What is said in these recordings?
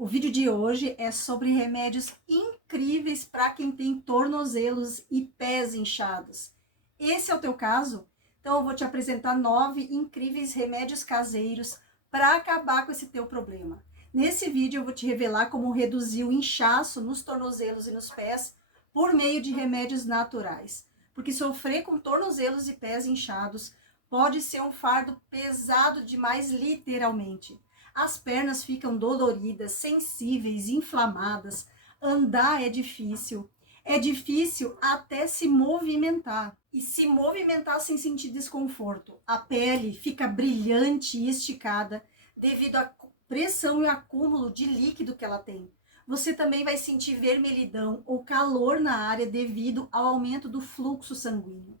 O vídeo de hoje é sobre remédios incríveis para quem tem tornozelos e pés inchados. Esse é o teu caso? Então eu vou te apresentar 9 incríveis remédios caseiros para acabar com esse teu problema. Nesse vídeo eu vou te revelar como reduzir o inchaço nos tornozelos e nos pés por meio de remédios naturais. Porque sofrer com tornozelos e pés inchados pode ser um fardo pesado demais, literalmente. As pernas ficam doloridas, sensíveis, inflamadas. Andar é difícil. É difícil até se movimentar. E se movimentar sem sentir desconforto. A pele fica brilhante e esticada devido à pressão e acúmulo de líquido que ela tem. Você também vai sentir vermelhidão ou calor na área devido ao aumento do fluxo sanguíneo.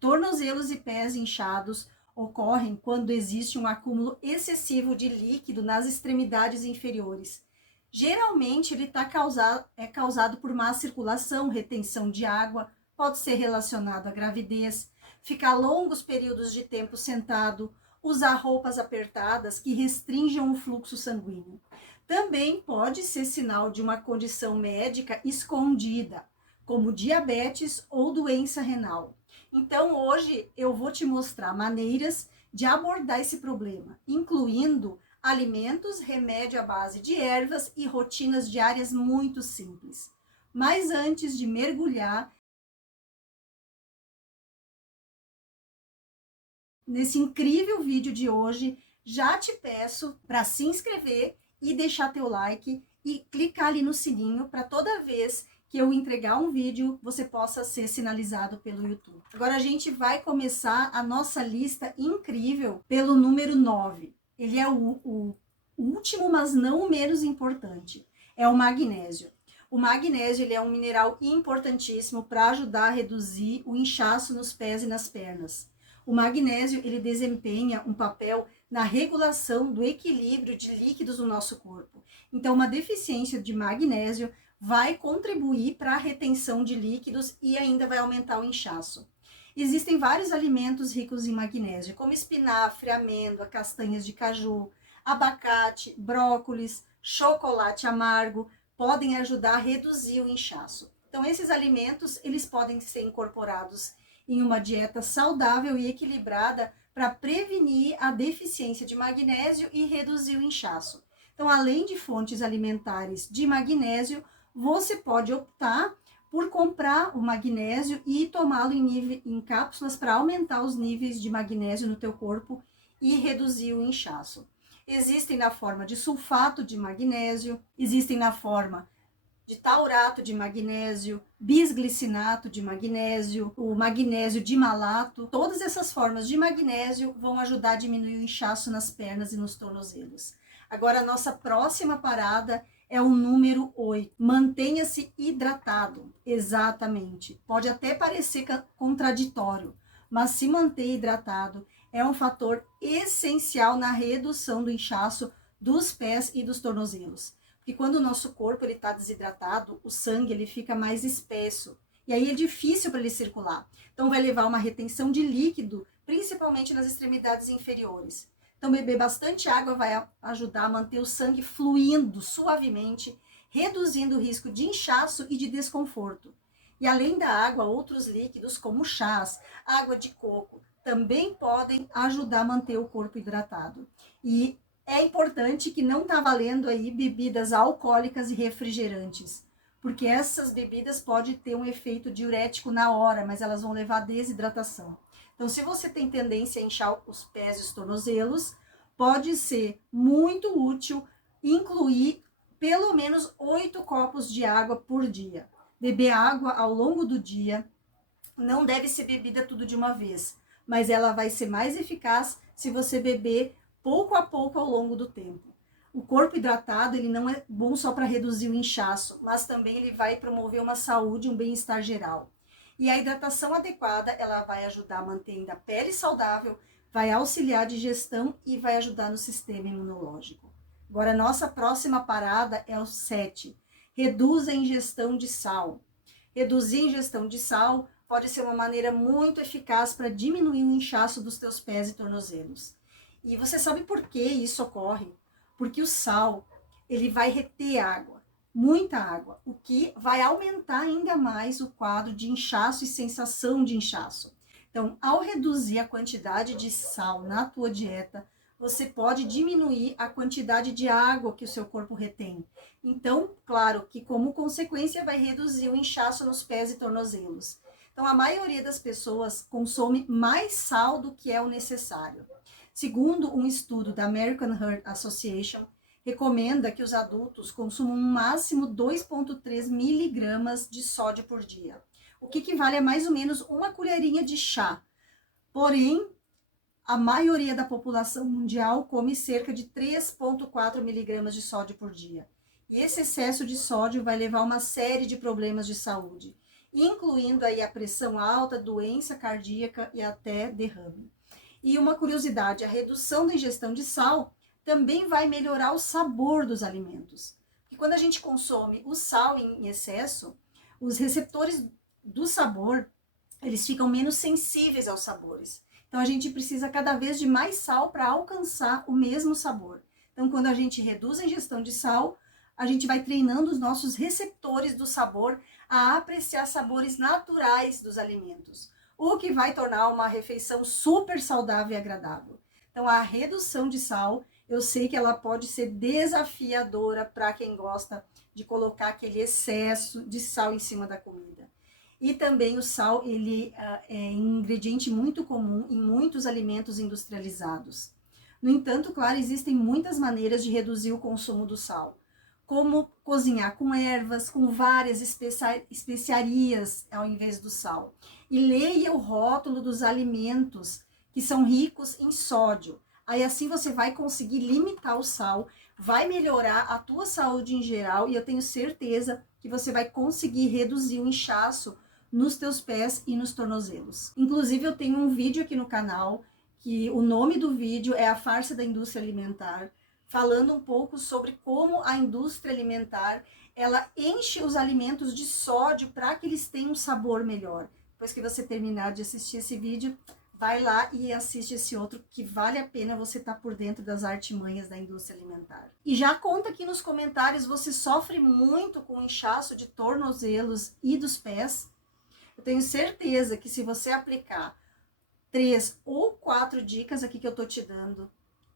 Tornozelos e pés inchados ocorrem quando existe um acúmulo excessivo de líquido nas extremidades inferiores. Geralmente ele é causado por má circulação, retenção de água, pode ser relacionado à gravidez, ficar longos períodos de tempo sentado, usar roupas apertadas que restringam o fluxo sanguíneo. Também pode ser sinal de uma condição médica escondida, como diabetes ou doença renal. Então, hoje eu vou te mostrar maneiras de abordar esse problema, incluindo alimentos, remédio à base de ervas e rotinas diárias muito simples. Mas antes de mergulhar nesse incrível vídeo de hoje, já te peço para se inscrever e deixar teu like e clicar ali no sininho para toda vez que eu entregar um vídeo, você possa ser sinalizado pelo YouTube. Agora a gente vai começar a nossa lista incrível pelo número 9. Ele é o último, mas não o menos importante. É o magnésio. O magnésio ele é um mineral importantíssimo para ajudar a reduzir o inchaço nos pés e nas pernas. O magnésio ele desempenha um papel na regulação do equilíbrio de líquidos no nosso corpo. Então, uma deficiência de magnésio vai contribuir para a retenção de líquidos e ainda vai aumentar o inchaço. Existem vários alimentos ricos em magnésio, como espinafre, amêndoa, castanhas de caju, abacate, brócolis, chocolate amargo, podem ajudar a reduzir o inchaço. Então, esses alimentos, eles podem ser incorporados em uma dieta saudável e equilibrada para prevenir a deficiência de magnésio e reduzir o inchaço. Então, além de fontes alimentares de magnésio, você pode optar por comprar o magnésio e tomá-lo em cápsulas para aumentar os níveis de magnésio no teu corpo e reduzir o inchaço. Existem na forma de sulfato de magnésio, existem na forma de taurato de magnésio, bisglicinato de magnésio, o magnésio dimalato. Todas essas formas de magnésio vão ajudar a diminuir o inchaço nas pernas e nos tornozelos. Agora, a nossa próxima parada é o número 8. Mantenha-se hidratado. Exatamente. Pode até parecer contraditório, mas se manter hidratado é um fator essencial na redução do inchaço dos pés e dos tornozelos. Porque quando o nosso corpo está desidratado, o sangue ele fica mais espesso. E aí é difícil para ele circular. Então vai levar uma retenção de líquido, principalmente nas extremidades inferiores. Então beber bastante água vai ajudar a manter o sangue fluindo suavemente, reduzindo o risco de inchaço e de desconforto. E além da água, outros líquidos como chás, água de coco, também podem ajudar a manter o corpo hidratado. E é importante que não tá valendo aí bebidas alcoólicas e refrigerantes, porque essas bebidas podem ter um efeito diurético na hora, mas elas vão levar à desidratação. Então, se você tem tendência a inchar os pés e os tornozelos, pode ser muito útil incluir pelo menos 8 copos de água por dia. Beber água ao longo do dia não deve ser bebida tudo de uma vez, mas ela vai ser mais eficaz se você beber pouco a pouco ao longo do tempo. O corpo hidratado, ele não é bom só para reduzir o inchaço, mas também ele vai promover uma saúde, um bem-estar geral. E a hidratação adequada, ela vai ajudar a manter a pele saudável, vai auxiliar a digestão e vai ajudar no sistema imunológico. Agora, a nossa próxima parada é o 7. Reduz a ingestão de sal. Reduzir a ingestão de sal pode ser uma maneira muito eficaz para diminuir o inchaço dos teus pés e tornozelos. E você sabe por que isso ocorre? Porque o sal ele vai reter água, muita água, o que vai aumentar ainda mais o quadro de inchaço e sensação de inchaço. Então, ao reduzir a quantidade de sal na tua dieta, você pode diminuir a quantidade de água que o seu corpo retém. Então, claro que como consequência vai reduzir o inchaço nos pés e tornozelos. Então, a maioria das pessoas consome mais sal do que é o necessário. Segundo um estudo da American Heart Association, recomenda que os adultos consumam no máximo 2,3 miligramas de sódio por dia, o que equivale a mais ou menos uma colherinha de chá. Porém, a maioria da população mundial come cerca de 3,4 miligramas de sódio por dia. E esse excesso de sódio vai levar a uma série de problemas de saúde, incluindo aí a pressão alta, doença cardíaca e até derrame. E uma curiosidade, a redução da ingestão de sal também vai melhorar o sabor dos alimentos. Porque quando a gente consome o sal em excesso, os receptores do sabor, eles ficam menos sensíveis aos sabores. Então, a gente precisa cada vez de mais sal para alcançar o mesmo sabor. Então, quando a gente reduz a ingestão de sal, a gente vai treinando os nossos receptores do sabor a apreciar sabores naturais dos alimentos, o que vai tornar uma refeição super saudável e agradável. Então, a redução de sal, eu sei que ela pode ser desafiadora para quem gosta de colocar aquele excesso de sal em cima da comida. E também o sal, ele é um ingrediente muito comum em muitos alimentos industrializados. No entanto, claro, existem muitas maneiras de reduzir o consumo do sal, como cozinhar com ervas, com várias especiarias ao invés do sal. E leia o rótulo dos alimentos que são ricos em sódio. Aí assim você vai conseguir limitar o sal, vai melhorar a tua saúde em geral e eu tenho certeza que você vai conseguir reduzir o inchaço nos teus pés e nos tornozelos. Inclusive, eu tenho um vídeo aqui no canal, que o nome do vídeo é A Farsa da Indústria Alimentar, falando um pouco sobre como a indústria alimentar, ela enche os alimentos de sódio para que eles tenham um sabor melhor. Depois que você terminar de assistir esse vídeo, vai lá e assiste esse outro, que vale a pena você estar por dentro das artimanhas da indústria alimentar. E já conta aqui nos comentários, você sofre muito com o inchaço de tornozelos e dos pés? Eu tenho certeza que se você aplicar 3 ou 4 dicas aqui que eu tô te dando,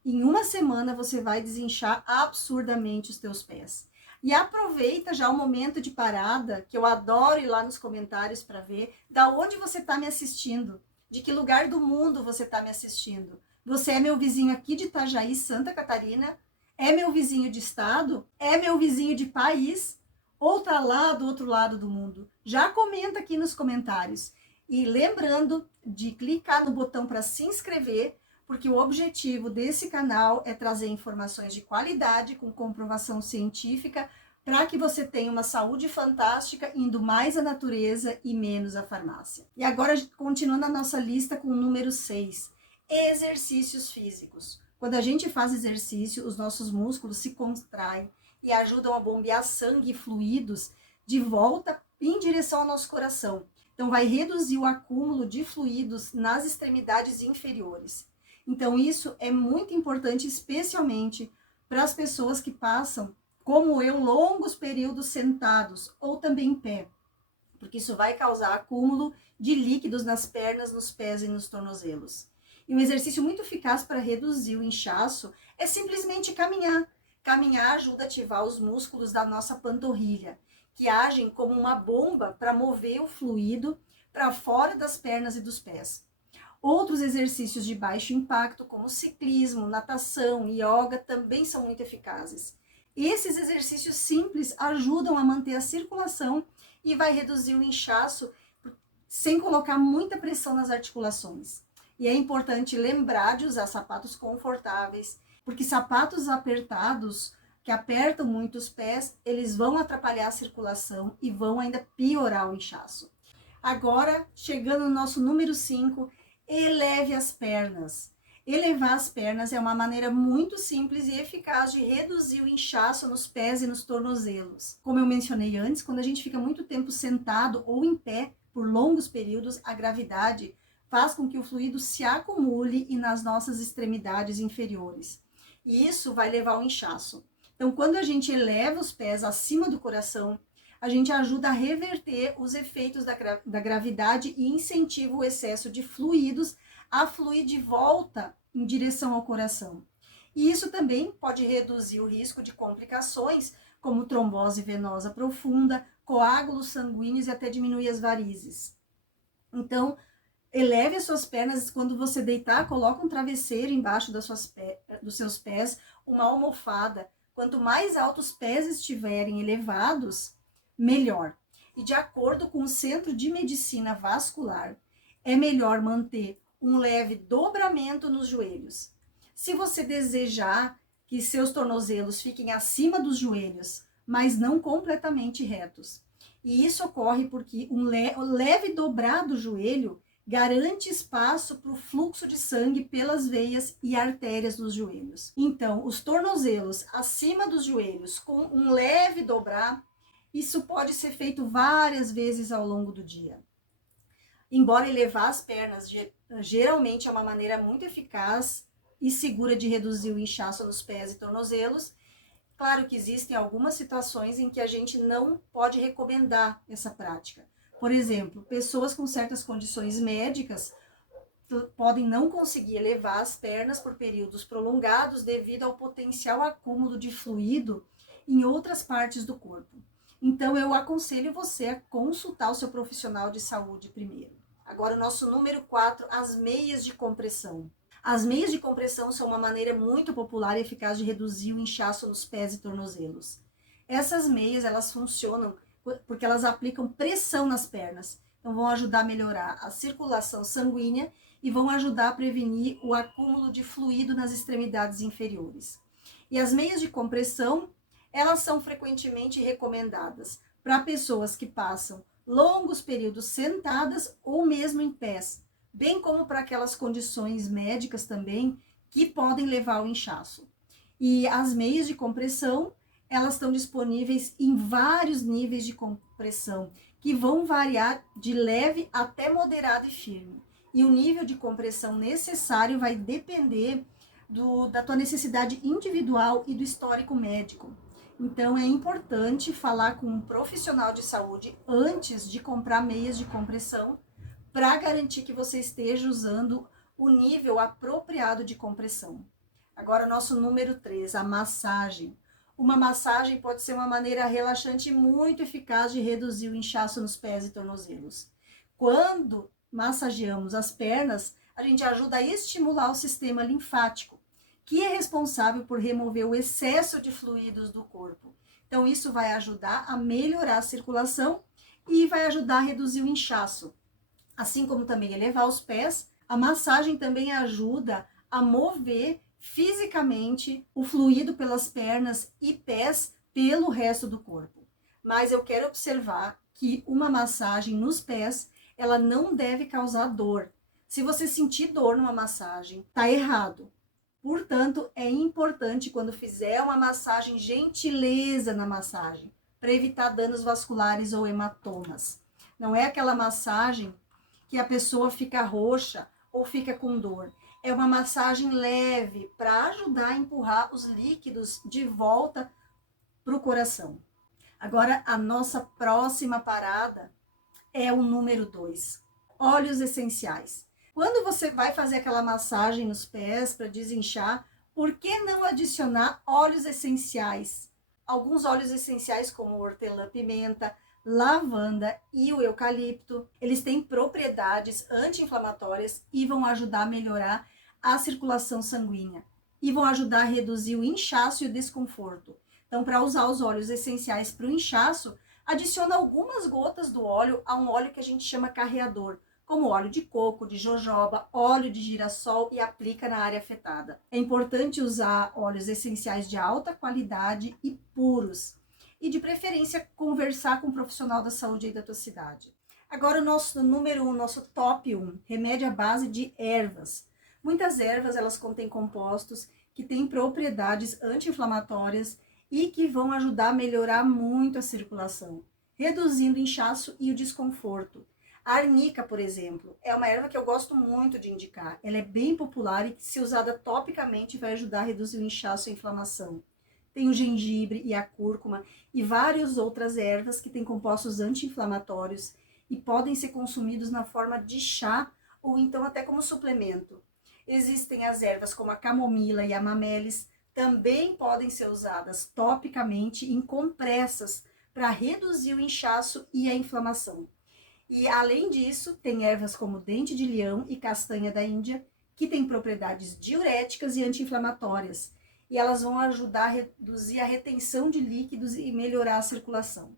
em uma semana você vai desinchar absurdamente os teus pés. E aproveita já o momento de parada, que eu adoro ir lá nos comentários para ver da onde você está me assistindo, de que lugar do mundo você está me assistindo. Você é meu vizinho aqui de Itajaí, Santa Catarina? É meu vizinho de estado? É meu vizinho de país? Ou tá lá do outro lado do mundo? Já comenta aqui nos comentários. E lembrando de clicar no botão para se inscrever, porque o objetivo desse canal é trazer informações de qualidade, com comprovação científica, para que você tenha uma saúde fantástica, indo mais à natureza e menos à farmácia. E agora, continuando a nossa lista com o número 6, exercícios físicos. Quando a gente faz exercício, os nossos músculos se contraem e ajudam a bombear sangue e fluidos de volta em direção ao nosso coração. Então, vai reduzir o acúmulo de fluidos nas extremidades inferiores. Então, isso é muito importante, especialmente para as pessoas que passam, como eu, longos períodos sentados ou também em pé, porque isso vai causar acúmulo de líquidos nas pernas, nos pés e nos tornozelos. E um exercício muito eficaz para reduzir o inchaço é simplesmente caminhar. Caminhar ajuda a ativar os músculos da nossa panturrilha, que agem como uma bomba para mover o fluido para fora das pernas e dos pés. Outros exercícios de baixo impacto, como ciclismo, natação e yoga, também são muito eficazes. Esses exercícios simples ajudam a manter a circulação e vai reduzir o inchaço sem colocar muita pressão nas articulações. E é importante lembrar de usar sapatos confortáveis, porque sapatos apertados, que apertam muito os pés, eles vão atrapalhar a circulação e vão ainda piorar o inchaço. Agora, chegando no nosso número 5, eleve as pernas. Elevar as pernas é uma maneira muito simples e eficaz de reduzir o inchaço nos pés e nos tornozelos. Como eu mencionei antes, quando a gente fica muito tempo sentado ou em pé por longos períodos, a gravidade faz com que o fluido se acumule e nas nossas extremidades inferiores. E isso vai levar ao inchaço. Então, quando a gente eleva os pés acima do coração, a gente ajuda a reverter os efeitos da gravidade e incentiva o excesso de fluidos a fluir de volta em direção ao coração. E isso também pode reduzir o risco de complicações, como trombose venosa profunda, coágulos sanguíneos e até diminuir as varizes. Então, eleve as suas pernas, quando você deitar, coloca um travesseiro embaixo dos seus pés, uma almofada. Quanto mais altos os pés estiverem elevados, melhor. E de acordo com o Centro de Medicina Vascular, é melhor manter um leve dobramento nos joelhos. Se você desejar que seus tornozelos fiquem acima dos joelhos, mas não completamente retos. E isso ocorre porque o leve dobrar do joelho garante espaço para o fluxo de sangue pelas veias e artérias dos joelhos. Então, os tornozelos acima dos joelhos com um leve dobrar, isso pode ser feito várias vezes ao longo do dia. Embora elevar as pernas geralmente é uma maneira muito eficaz e segura de reduzir o inchaço nos pés e tornozelos, claro que existem algumas situações em que a gente não pode recomendar essa prática. Por exemplo, pessoas com certas condições médicas podem não conseguir elevar as pernas por períodos prolongados devido ao potencial acúmulo de fluido em outras partes do corpo. Então, eu aconselho você a consultar o seu profissional de saúde primeiro. Agora, o nosso número 4, as meias de compressão. As meias de compressão são uma maneira muito popular e eficaz de reduzir o inchaço nos pés e tornozelos. Essas meias, elas funcionam porque elas aplicam pressão nas pernas. Então, vão ajudar a melhorar a circulação sanguínea e vão ajudar a prevenir o acúmulo de fluido nas extremidades inferiores. E as meias de compressão, elas são frequentemente recomendadas para pessoas que passam longos períodos sentadas ou mesmo em pés, bem como para aquelas condições médicas também que podem levar ao inchaço. E as meias de compressão, elas estão disponíveis em vários níveis de compressão, que vão variar de leve até moderado e firme. E o nível de compressão necessário vai depender da tua necessidade individual e do histórico médico. Então, é importante falar com um profissional de saúde antes de comprar meias de compressão, para garantir que você esteja usando o nível apropriado de compressão. Agora, nosso número 3, a massagem. Uma massagem pode ser uma maneira relaxante muito eficaz de reduzir o inchaço nos pés e tornozelos. Quando massageamos as pernas, a gente ajuda a estimular o sistema linfático, que é responsável por remover o excesso de fluidos do corpo. Então, isso vai ajudar a melhorar a circulação e vai ajudar a reduzir o inchaço. Assim como também elevar os pés, a massagem também ajuda a mover fisicamente o fluido pelas pernas e pés pelo resto do corpo. Mas eu quero observar que uma massagem nos pés, ela não deve causar dor. Se você sentir dor numa massagem, tá errado. Portanto, é importante quando fizer uma massagem, gentileza na massagem, para evitar danos vasculares ou hematomas. Não é aquela massagem que a pessoa fica roxa ou fica com dor. É uma massagem leve para ajudar a empurrar os líquidos de volta para o coração. Agora, a nossa próxima parada é o número 2, óleos essenciais. Quando você vai fazer aquela massagem nos pés para desinchar, por que não adicionar óleos essenciais? Alguns óleos essenciais como hortelã-pimenta, lavanda e o eucalipto, eles têm propriedades anti-inflamatórias e vão ajudar a melhorar a circulação sanguínea e vão ajudar a reduzir o inchaço e o desconforto. Então, para usar os óleos essenciais para o inchaço, adiciona algumas gotas do óleo a um óleo que a gente chama carreador, como óleo de coco, de jojoba, óleo de girassol e aplica na área afetada. É importante usar óleos essenciais de alta qualidade e puros. E de preferência conversar com um profissional da saúde aí da tua cidade. Agora o nosso número 1, nosso top 1, remédio à base de ervas. Muitas ervas, elas contêm compostos que têm propriedades anti-inflamatórias e que vão ajudar a melhorar muito a circulação, reduzindo o inchaço e o desconforto. A arnica, por exemplo, é uma erva que eu gosto muito de indicar. Ela é bem popular e, se usada topicamente, vai ajudar a reduzir o inchaço e a inflamação. tem o gengibre e a cúrcuma e várias outras ervas que têm compostos anti-inflamatórios e podem ser consumidos na forma de chá ou então até como suplemento. Existem as ervas como a camomila e a mamelis, também podem ser usadas topicamente em compressas para reduzir o inchaço e a inflamação. E além disso, tem ervas como dente de leão e castanha da Índia, que têm propriedades diuréticas e anti-inflamatórias. E elas vão ajudar a reduzir a retenção de líquidos e melhorar a circulação.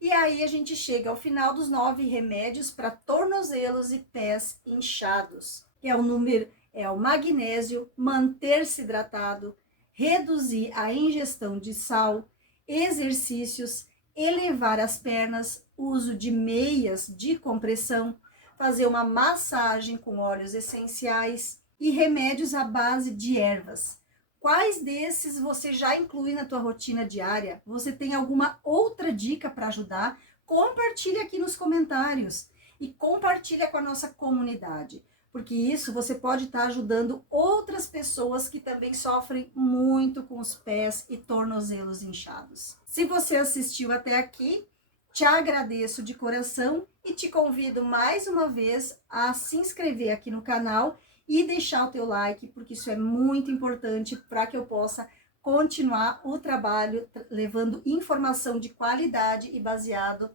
E aí a gente chega ao final dos 9 remédios para tornozelos e pés inchados, que é o magnésio, manter-se hidratado, reduzir a ingestão de sal, exercícios, elevar as pernas, uso de meias de compressão, fazer uma massagem com óleos essenciais e remédios à base de ervas. Quais desses você já inclui na tua rotina diária? Você tem alguma outra dica para ajudar? Compartilha aqui nos comentários e compartilha com a nossa comunidade, porque isso você pode estar ajudando outras pessoas que também sofrem muito com os pés e tornozelos inchados. Se você assistiu até aqui, te agradeço de coração e te convido mais uma vez a se inscrever aqui no canal e deixar o teu like, porque isso é muito importante para que eu possa continuar o trabalho levando informação de qualidade e baseado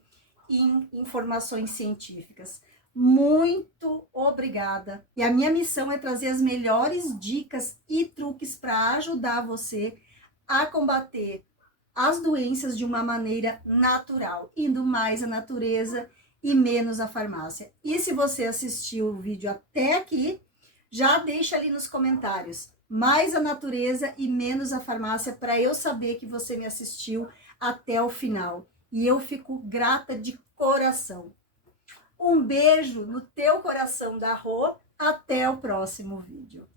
em informações científicas. Muito obrigada! E a minha missão é trazer as melhores dicas e truques para ajudar você a combater as doenças de uma maneira natural, indo mais à natureza e menos à farmácia. E se você assistiu o vídeo até aqui, já deixa ali nos comentários, mais a natureza e menos a farmácia, para eu saber que você me assistiu até o final. E eu fico grata de coração. Um beijo no teu coração da Rô, até o próximo vídeo.